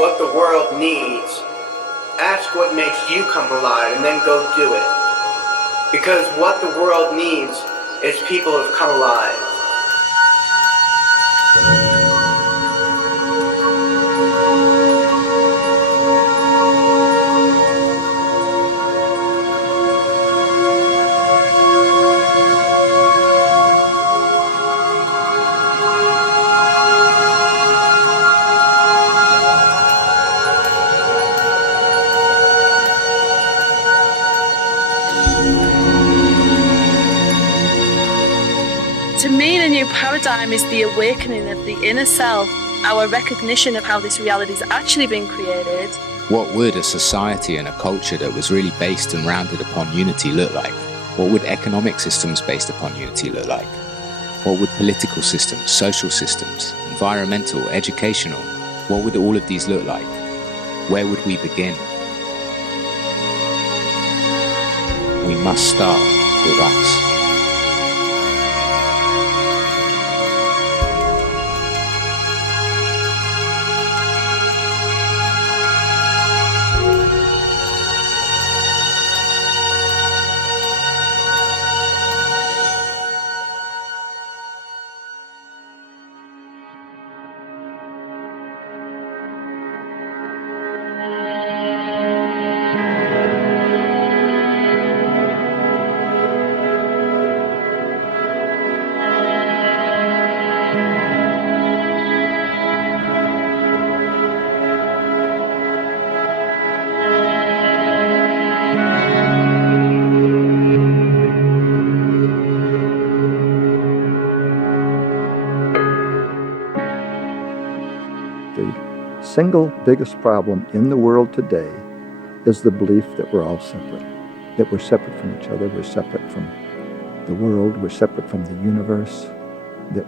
what the world needs. Ask what makes you come alive and then go do it. Because what the world needs is people who've come alive. To me, the new paradigm is the awakening of the inner self, our recognition of how this reality has actually been created. What would a society and a culture that was really based and rounded upon unity look like? What would economic systems based upon unity look like? What would political systems, social systems, environmental, educational, what would all of these look like? Where would we begin? We must start with us. The single biggest problem in the world today is the belief that we're all separate, that we're separate from each other, we're separate from the world, we're separate from the universe, that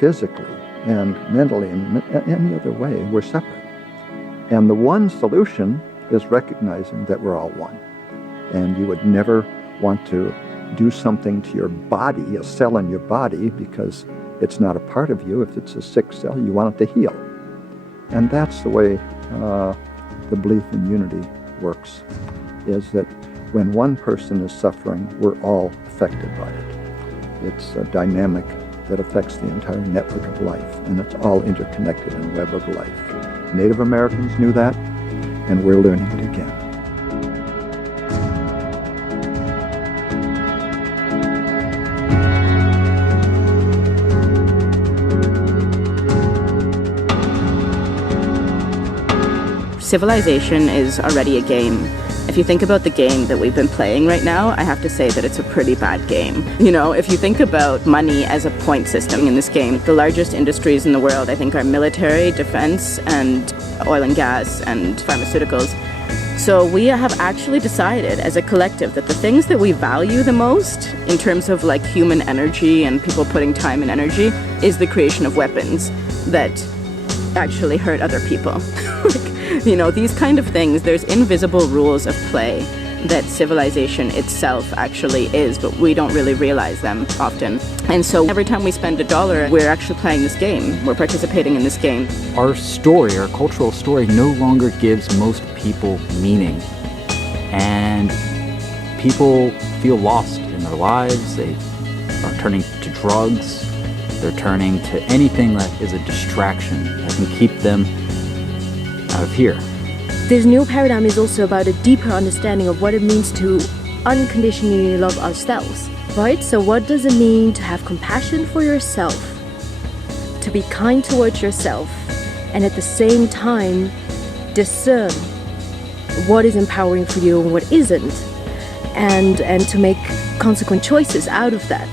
physically and mentally and any other way we're separate. And the one solution is recognizing that we're all one. And you would never want to do something to your body, a cell in your body, because it's not a part of you. If it's a sick cell, you want it to heal. And that's the way the belief in unity works, is that when one person is suffering, we're all affected by it. It's a dynamic that affects the entire network of life, and it's all interconnected in a web of life. Native Americans knew that, and we're learning it again. Civilization is already a game. If you think about the game that we've been playing right now, I have to say that it's a pretty bad game. You know, if you think about money as a point system in this game, the largest industries in the world, I think, are military, defense, and oil and gas, and pharmaceuticals. So we have actually decided as a collective that the things that we value the most in terms of like human energy and people putting time and energy is the creation of weapons that actually hurt other people. You know, these kind of things, there's invisible rules of play that civilization itself actually is, but we don't really realize them often. And so every time we spend $1, we're actually playing this game. We're participating in this game. Our story, our cultural story, no longer gives most people meaning. And people feel lost in their lives. They are turning to drugs. They're turning to anything that is a distraction that can keep them out of here. This new paradigm is also about a deeper understanding of what it means to unconditionally love ourselves, right? So what does it mean to have compassion for yourself, to be kind towards yourself, and at the same time discern what is empowering for you and what isn't, and to make consequent choices out of that.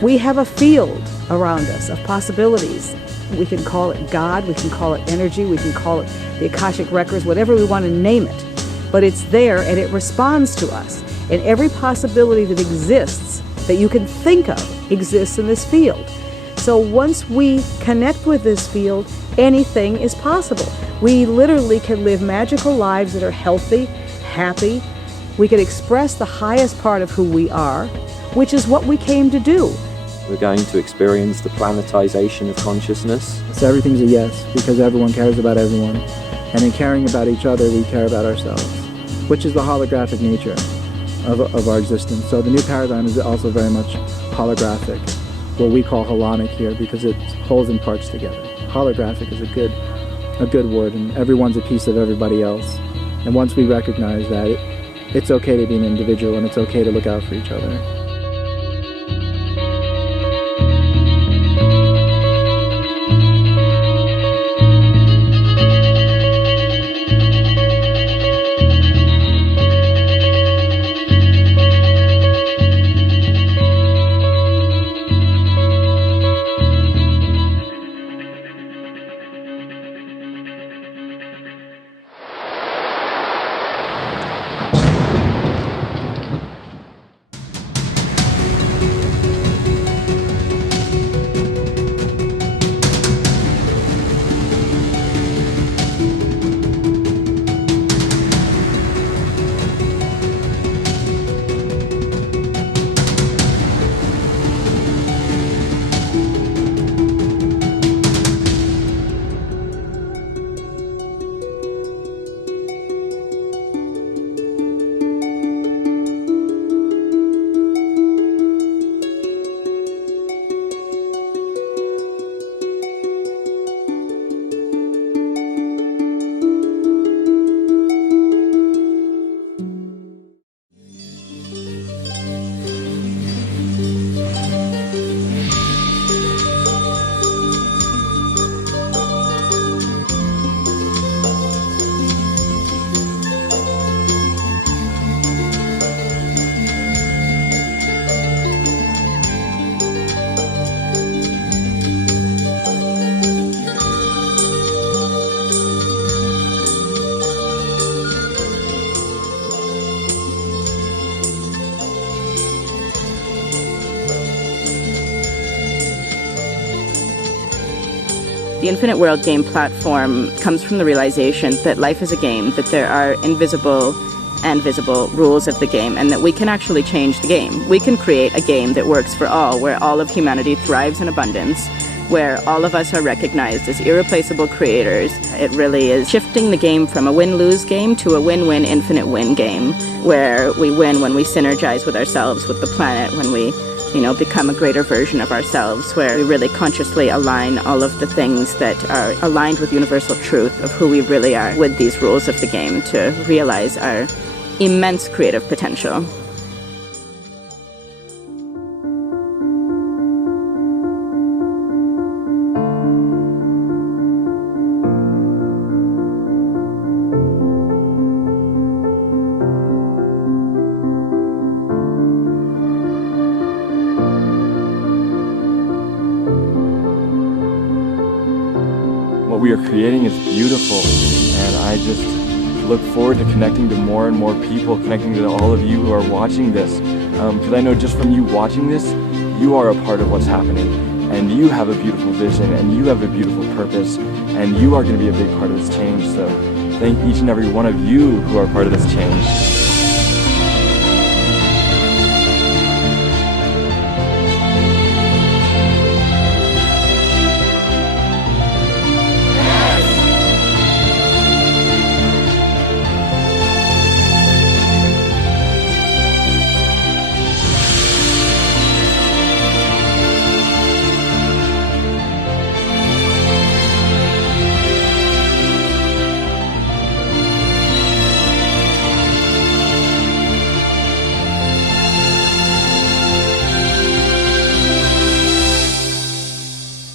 We have a field around us of possibilities. We can call it God, we can call it energy, we can call it the Akashic Records, whatever we want to name it. But it's there and it responds to us. And every possibility that exists, that you can think of, exists in this field. So once we connect with this field, anything is possible. We literally can live magical lives that are healthy, happy. We can express the highest part of who we are, which is what we came to do. We're going to experience the planetization of consciousness. So everything's a yes, because everyone cares about everyone. And in caring about each other, we care about ourselves, which is the holographic nature of our existence. So the new paradigm is also very much holographic, what we call holonic here, because it holds in parts together. Holographic is a good word, and everyone's a piece of everybody else. And once we recognize that, it's okay to be an individual, and it's okay to look out for each other. The Infinite World game platform comes from the realization that life is a game, that there are invisible and visible rules of the game, and that we can actually change the game. We can create a game that works for all, where all of humanity thrives in abundance, where all of us are recognized as irreplaceable creators. It really is shifting the game from a win-lose game to a win-win infinite win game, where we win when we synergize with ourselves, with the planet, when we become a greater version of ourselves, where we really consciously align all of the things that are aligned with universal truth of who we really are with these rules of the game to realize our immense creative potential. What we are creating is beautiful, and I just look forward to connecting to more and more people, connecting to all of you who are watching this, because I know just from you watching this, you are a part of what's happening, and you have a beautiful vision, and you have a beautiful purpose, and you are going to be a big part of this change. So thank each and every one of you who are part of this change.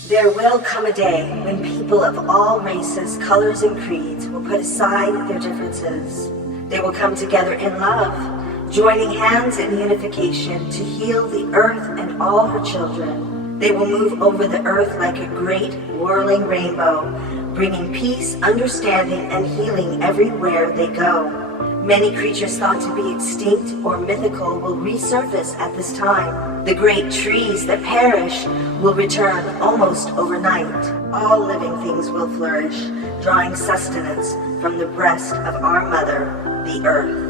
There will come a day when people of all races, colors, and creeds will put aside their differences. They will come together in love, joining hands in unification to heal the earth and all her children. They will move over the earth like a great whirling rainbow, bringing peace, understanding, and healing everywhere they go. Many creatures thought to be extinct or mythical will resurface at this time. The great trees that perish will return almost overnight. All living things will flourish, drawing sustenance from the breast of our mother, the earth.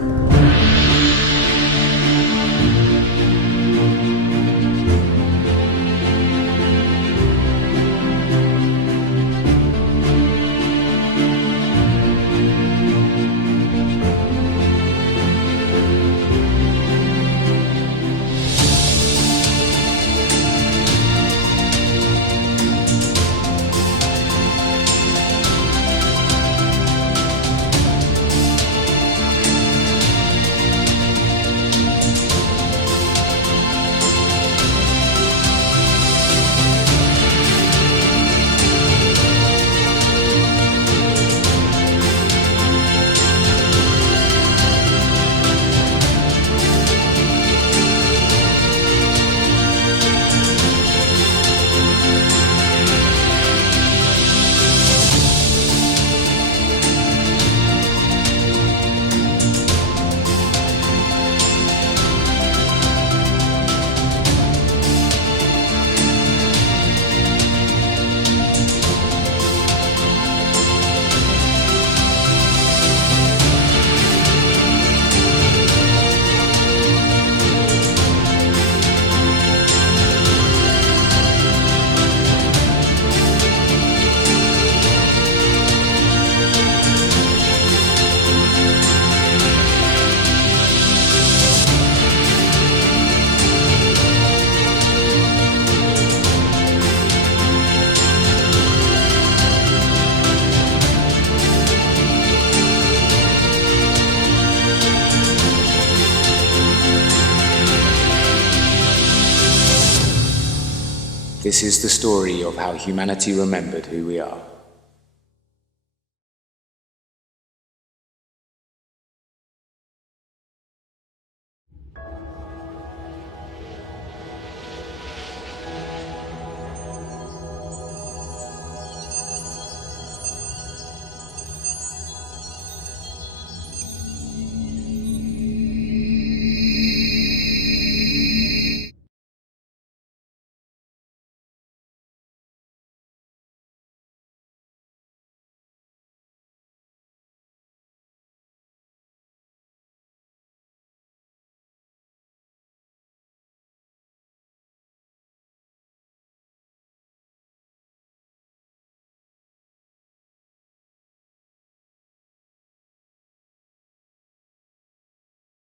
This is the story of how humanity remembered who we are.